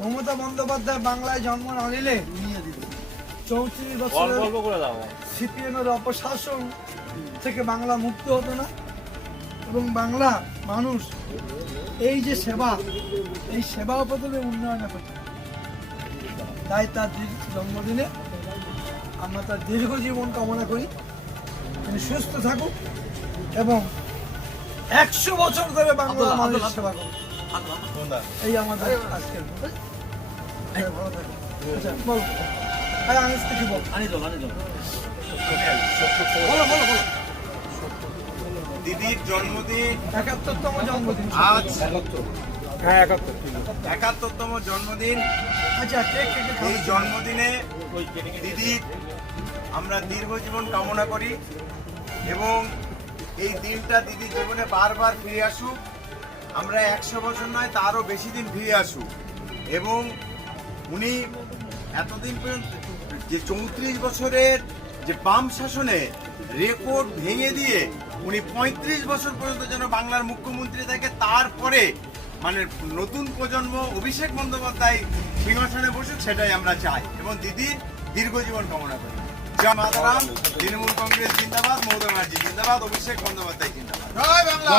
মমতা বন্দ্যোপাধ্যায় বাংলায় জন্ম না নিলে 34 বছরের সিপিএমের অপশাসন থেকে বাংলা মুক্ত হতো না এবং বাংলা মানুষ এই যে সেবা, এই সেবা পদ্ধতি উন্নয়নে পেত। তাই তার জন্মদিনে আমরা তার দীর্ঘ জীবন কামনা করি, তিনি সুস্থ থাকুক এবং 100 বছর ধরে বাংলার মানুষের সেবা করুক। এই আমাদের আজকের ভালো থাকুক। আচ্ছা বলো, হ্যাঁ আনিস থেকে বল। বলো বলো বলো। দিদির জন্মদিন 71তম জন্মদিন। আজ 71তম জন্মদিন। আচ্ছা এই জন্মদিনে দিদির আমরা দীর্ঘ জীবন কামনা করি এবং এই দিনটা দিদির জীবনে বারবার ফিরে আসুক। আমরা 100 বছর নয় তারও বেশি দিন ফিরে আসুক এবং উনি এতদিন পর্যন্ত যে 34 বছরের যে বাম শাসনে রেকর্ড ভেঙে দিয়ে উনি 35 বছর পর্যন্ত যেন বাংলার মুখ্যমন্ত্রী থাকে, তারপরে মানে নতুন প্রজন্ম অভিষেক বন্দ্যোপাধ্যায় সিংহাসনে বসুক, সেটাই আমরা চাই এবং দিদির দীর্ঘ জীবন কামনা করি। জয় মাতারাম। তৃণমূল কংগ্রেস জিন্দাবাদ, মমতা ব্যানার্জি জিন্দাবাদ, অভিষেক বন্দ্যোপাধ্যায় জিন্দাবাদ। জয় বাংলা।